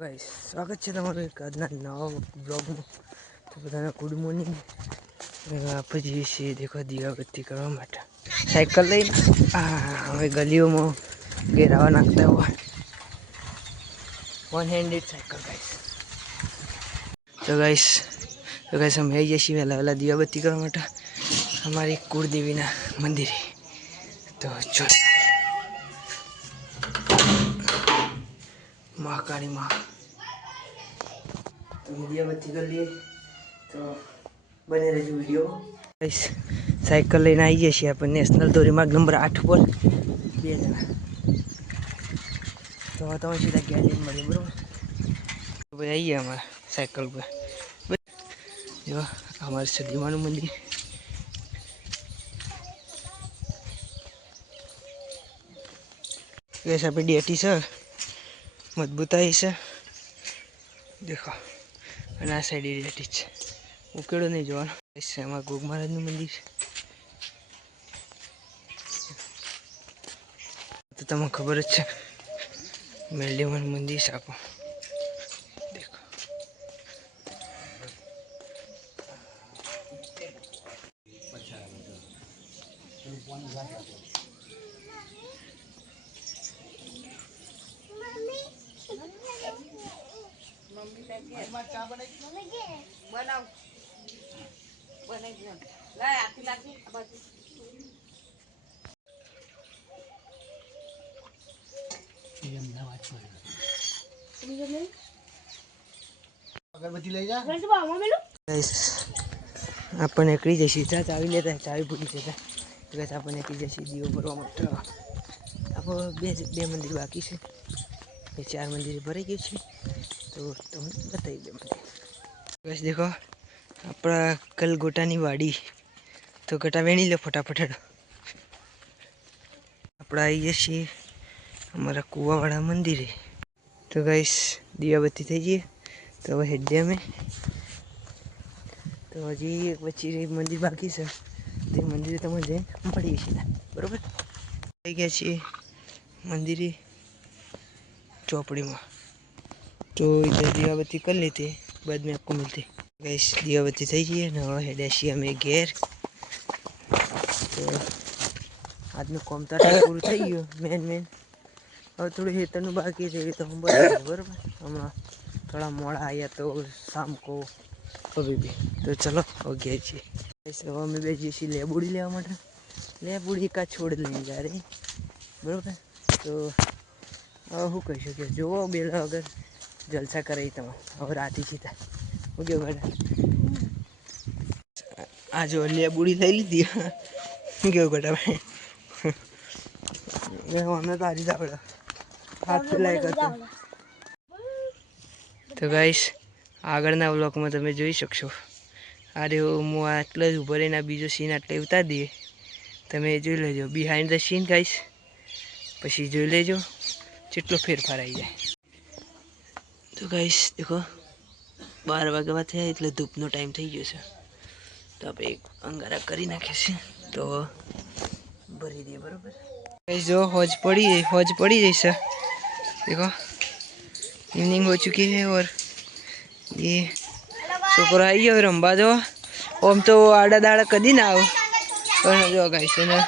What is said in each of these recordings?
Guys स्वागत है તમારું એક આજના નવા બ્લોગમાં। તો બધાને ગુડ મોર્નિંગ। આપણે જઈએ છીએ દેખો દીવાબત્તી કરવા માટે સાયકલ લઈને હવે ગલીઓમાં ઘેરાવા નાખતા હોય વન હેન્ડેડ સાયકલ ગાइस। તો ગાइस અમે આવી જઈએ છીએ વહેલા વહેલા દીવાબત્તી કરવા માટે અમારી કુળદેવીના મંદિરે। તો ચલો महाकाली माँ तो दियाबत्ती कर लिए तो बने रहे वीडियो। साइकिल लेने आई है अपन नेशनल धोरीमार्ग नंबर 8 पर बे जना तो बताओ सीधा गैलेन मળી बराबर। तो भाई आइए हमारा साइकिल पर जो हमारे सदीमानु मंदिर वैसे पे डेटी सर मजबूताई से देखो અને આ સાઈડ એરિયા છે ઉકેડો નહીં જોવાનો। એમાં ગોગ મહારાજનું મંદિર તો તમને ખબર જ છે મેલડીમાનું મંદિર સાપો દેખો। अगरबत्ती ले जा अपन एकड़ी जैसी चावी लेता है चावी भूली जाता है तो कैसे अपन एकड़ी जैसी दियो भरवा मत आप बे मंदिर बाकी से ये 4 मंदिर भराई गई है तो बताइए बे मंदिर बस देखो अपना कल गोटानी वाड़ी तो गटा वेणी लो फटाफट अपना आई जैसे हमारा कुआवाड़ा मंदिर है। तो गाइस दियाबत्ती थी जी तो हेड्या में तो हजी एक बच्ची मंदिर बाकी से तो मंदिर तो मुझे पड़ी बराबर आई गया छे मंदिर चौपड़ी में। तो इधर दियाबत्ती कर लेते बाद में आपको मिलते गाइस। दियाबत्ती थी जी नवा हेड्या में घेर तो आज में कमता पूરું થઈ ગયું મેન હવે થોડું હેતરનું બાકી છે તો હું બતાવું બરાબર। હમણાં थोड़ा मोड़ा आया तो शाम को कभी भी तो चलो हो गया जी। ऐसे हवा में बेची सी लेबूड़ी लेवा माटे लेबूड़ी का छोड़ लेने जा रही बराबर। तो હું કહી શકું જોવો બેલા વગર જલસા કરાવી તમે હવે રાતી સીધા હું કેવું બેટા આ જો લેબૂડી લઈ લીધી શું કેવું બેટા ભાઈ અમે તારી જ આવડે હાથ પેલાય કરતો। તો ગાઈસ આગળના વ્લોગમાં તમે જોઈ શકશો આ રહ્યો હું આટલે જ ઊભો રહીને બીજો સીન આટલે ઉતારી દઈએ તમે જોઈ લેજો બિહાઇન્ડ ધ સીન ગાઈસ પછી જોઈ લેજો કેટલો ફેરફાર આવી જાય। તો ગાઈસ દેખો 12 વાગ્યા થયા એટલે ધૂપનો ટાઈમ થઈ ગયો છે તો આપણે એક અંગારા કરી નાખીએ છીએ તો ભરી દઈએ બરાબર। गाइस जो हौज पड़ी जैसा देखो इवनिंग हो चुकी है और ये छोकरो आई गयो रंबा जो ओम तो आड़ा दाड़ा कदी ना आओ पर जो गाइस ने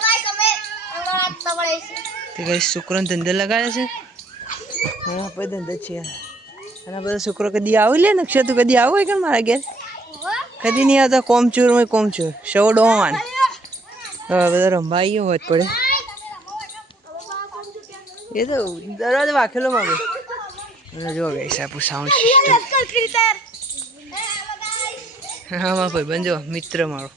तो गाइस छोकरो धंधे लगाया छे हां पे धंधे छे અને બધા છોકરો કદી આવી લે નક્ષ તું કદી આવો કે મારા ઘેર કદી નહીં આવતા કોમચૂર માં કોમચૂર શવડોવાન બધા રંબા આવી હોત પડે ये तो दरवाजा वाखेलो मांगो जो गाइस आपू साउंड सिस्टम हाँ मां भाई बन जो मित्र मारो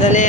चले